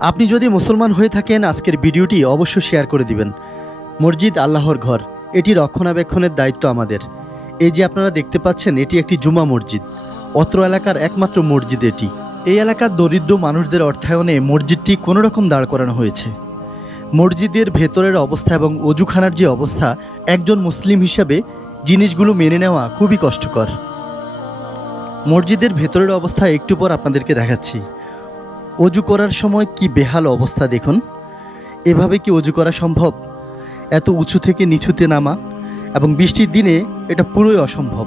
আপনি যদি মুসলমান হয়ে থাকেন, আজকের ভিডিওটি অবশ্যই শেয়ার করে দিবেন। মসজিদ আল্লাহর ঘর, এটি রক্ষণাবেক্ষণের দায়িত্ব আমাদের। এই যে আপনারা দেখতে পাচ্ছেন, এটি একটি জুমা মসজিদ। অত্র এলাকার একমাত্র মসজিদ এটি। এই এলাকার দরিদ্র মানুষদের অর্থায়নে মসজিদটি কোনো রকম দাঁড় করানো হয়েছে। মসজিদের ভেতরের অবস্থা এবং অজুখানার যে অবস্থা, একজন মুসলিম হিসাবে জিনিসগুলো মেনে নেওয়া খুবই কষ্টকর। মসজিদের ভেতরের অবস্থা একটু পর আপনাদেরকে দেখাচ্ছি। অজু করার সময় কি বেহাল অবস্থা দেখুন? এভাবে কি অজু করা সম্ভব? এত উঁচু থেকে নিচুতে নামা এবং বৃষ্টির দিনে এটা পুরোই অসম্ভব।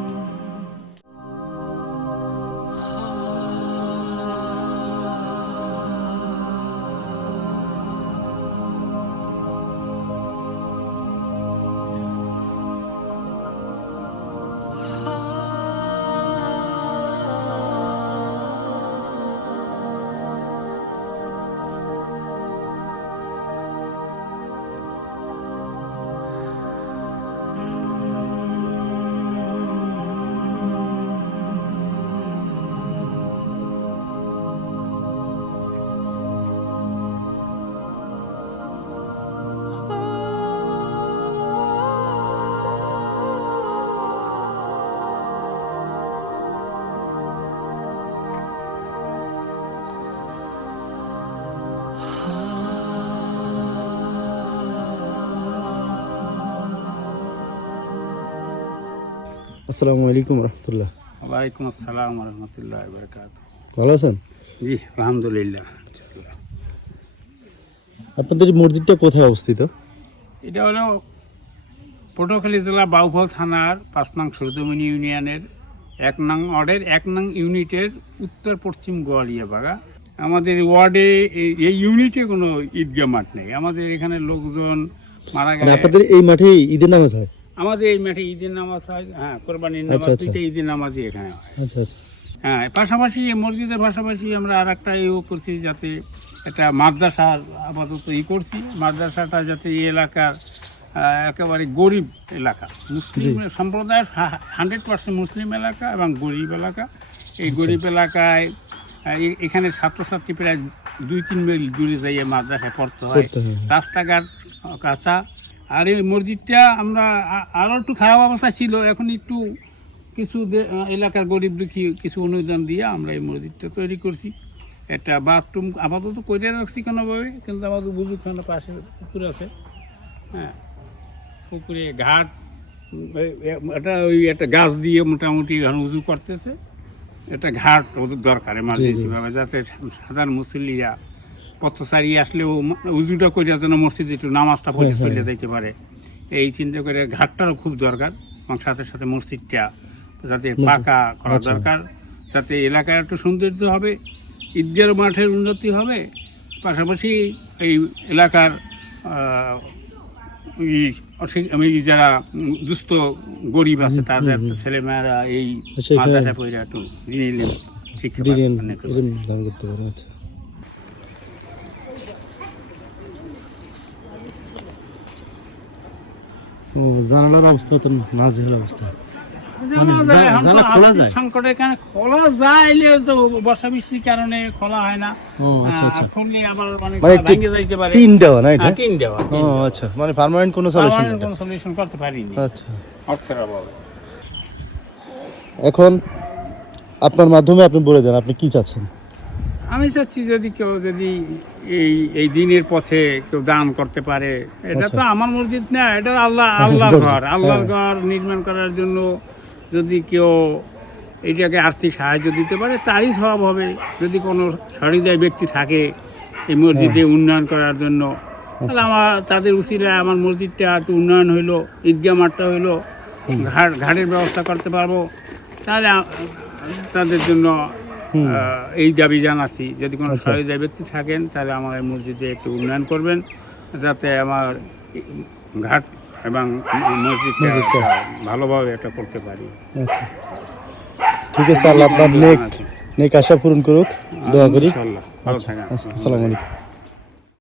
আসসালামু আলাইকুম রহমতুল্লাহ। ওয়ালাইকুম আসসালাম রহমতুল্লাহ বরকাত ভালো আছেন? জি আলহামদুলিল্লাহ। আপনাদের মসজিদটা কোথায় অবস্থিত? এটা হলো পটুয়াখালী জেলা বাউফল থানার পাঁচ নং সৌদমণি ইউনিয়নের এক নং ওয়ার্ডের এক নং ইউনিটের উত্তর পশ্চিম গোয়ালিয়া বাগা আমাদের ওয়ার্ডে এই- ইউনিটে কোনো ঈদগাহ মাঠ নেই। আমাদের এখানে লোকজন মারা মানে গেলে আপনাদের এই মাঠে ঈদের নামাজ হয়? আমাদের এই মাঠে ঈদের নামাজ হয় হ্যাঁ কোরবানির আচ্ছা, নামাজ আচ্ছা। দুইটা ঈদের নামাজই এখানে হয়। আচ্ছা আচ্ছা। হ্যাঁ পাশাপাশি মসজিদের পাশাপাশি আমরা আর একটা ইও করছি যাতে একটা মাদ্রাসার আপাতত ই করছি। মাদ্রাসাটা যাতে এই এলাকার একেবারে গরিব এলাকা। মুসলিম সম্প্রদায়ের হান্ড্রেড পার্সেন্ট মুসলিম এলাকা এবং গরিব এলাকা। এই গরিব এলাকায় এখানে ছাত্রছাত্রী প্রায় দুই তিন মাইল দূরে যাইয়ে মাদ্রাসায় পড়তে হয়। রাস্তাঘাট কাঁচা আর এই মসজিদটা আমরা আরও একটু খারাপ অবস্থা ছিল। এখন একটু কিছু এলাকার গরিব দুঃখী কিছু অনুদান দিয়ে আমরা এই মসজিদটা তৈরি করছি। একটা বাথরুম আপাতত করে রাখছি কোনোভাবে কিন্তু আমাদের বুজুখানের পাশে পুকুর আছে। হ্যাঁ পুকুরে ঘাট উম, এ- এ- এটা ওই একটা গাছ দিয়ে মোটামুটি উজু করতেছে। একটা ঘাট ওদের দরকার এমার্জেন্সি ভাবে যাতে সাধারণ মুসল্লিরা পথচারী আসলেও উজুটা করে যেন মসজিদে একটু নামাজটা পড়ে হ্যাঁ, হ্যাঁ। চলে যাইতে পারে এই চিন্তা করে খুব দরকার এবং সাথে সাথে মসজিদটা যাতে পাকা করা আচ্ছা। দরকার যাতে এলাকার একটু সৌন্দর্য হবে ঈদগাহ মাঠের উন্নতি হবে পাশাপাশি এই এলাকার আমি যারা দুস্থ গরিব আছে তাদের ছেলেমেয়েরা এই আচ্ছা, মাদ্রাসা পড়ে একটু শিক্ষা পারে। করতে পারেন আচ্ছা জানালার অবস্থা তো নাজেহাল অবস্থা। জানা যায়, এখন তো জানলা খোলা যায়? সংকটের কারণে খোলা যাইলে তো বর্ষা বৃষ্টির কারণে খোলা হয় না। ও আচ্ছা আচ্ছা। খুললে আবার মানে ভেঙে যাইতে পারে। টিন দেওয়া না এটা? হ্যাঁ, টিন দেওয়া ও আচ্ছা মানে পার্মানেন্ট কোনো সলিউশন আমার কোনো সলিউশন করতে পারিনি। আচ্ছা। অর্থের অভাবে। এখন আপনার মাধ্যমে আপনি বলে দেন আপনি কি চাচ্ছেন? আমি চাচ্ছি যদি কেউ যদি এই এই দিনের পথে কেউ দান করতে পারে এটা আচ্ছা। তো আমার মসজিদ না এটা আল্লাহ আল্লাহর ঘর আল্লাহর হ্যাঁ। ঘর নির্মাণ করার জন্য যদি কেউ এটাকে আর্থিক সাহায্য দিতে পারে তারই স্বভাব হবে যদি কোনো সহৃদয় ব্যক্তি থাকে এই মসজিদে হ্যাঁ। উন্নয়ন করার জন্য আচ্ছা। তাহলে আমার তাদের উচিলায় আমার মসজিদটা একটু উন্নয়ন হইল ঈদগাহ মাঠটা হইল ঘাট ঘাটের ব্যবস্থা করতে পারব তাহলে তাদের জন্য এই দাবি জানাচ্ছি। যদি কোনো আচ্ছা। ব্যক্তি থাকেন তাহলে আমার এই মসজিদে একটু উন্নয়ন করবেন যাতে আমার ঘাট এবং মসজিদটা। ভালোভাবে এটা করতে পারি। আচ্ছা। ঠিক আছে আল্লাহ আপনার নেক। নেক আশা পূরণ করুক। দোয়া করি। আচ্ছা আচ্ছা, আসসালামু আলাইকুম।